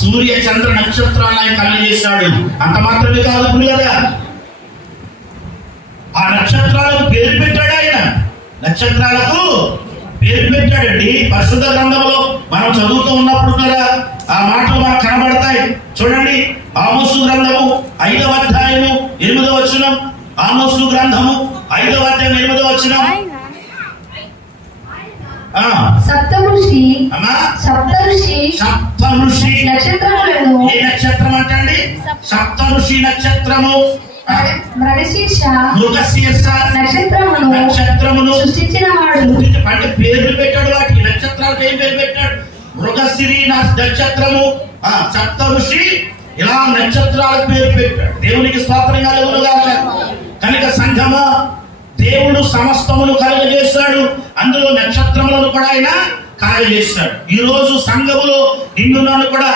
సూర్య చంద్ర నక్షత్రాలను ఆయన కలుగజేశాడు. అంత మాత్రమే కాదు పిల్లగా, ఆ నక్షత్రాలకు పేరు పెట్టాడు ఆయన. నక్షత్రాలకు పేరు పెట్టాడండి. పరిశుద్ధ గ్రంథంలో మనం చదువుతూ ఉన్నప్పుడు కదా ఆ మాటలు మనకు కనబడతాయి. చూడండి, ఆమోసు గ్రంథము 5వ అధ్యాయము 8వ వచనం. ఆమోసు గ్రంథము 5వ అధ్యాయం 8వ వచనం. సప్తఋషి నక్షత్రములను, ఏ నక్షత్రం అంటండి? సప్తఋషి నక్షత్రము, మృగశీర్ష నక్షత్రమును సృష్టించిన వాడు. అంటే పేర్లు పెట్టాడు వాటికి. నక్షత్రాలకు ఏం పేరు పెట్టాడు? మృగశిరి నక్షత్రము, సప్తఋషి, ఇలా నక్షత్రాలకు పేరు పెట్టాడు. దేవునికి స్తోత్రం కలుగునుగాక. కనుక సంఘమా, దేవుడు సమస్తమును కలుగజేశాడు. అందులో నక్షత్రములను కూడా ఆయన కలుగజేశాడు. ఈ రోజు సంఘములో నిన్ను నన్ను కూడా